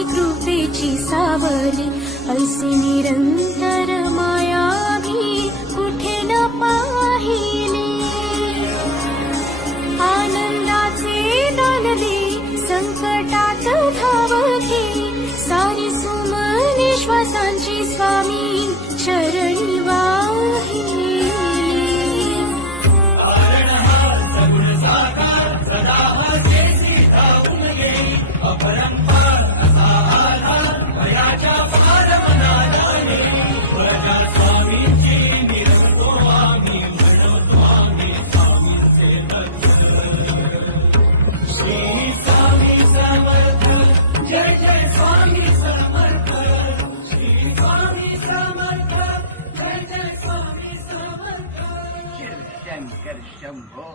स्वामी कृपेची सावली, ऐसी निरंतर माया मी कुठे न पाहिली. आनंदाचे दान दे, संकटात धाव घे, सारी सुमने श्वासांची स्वामी चरणी वाहिली. शंकर शंभो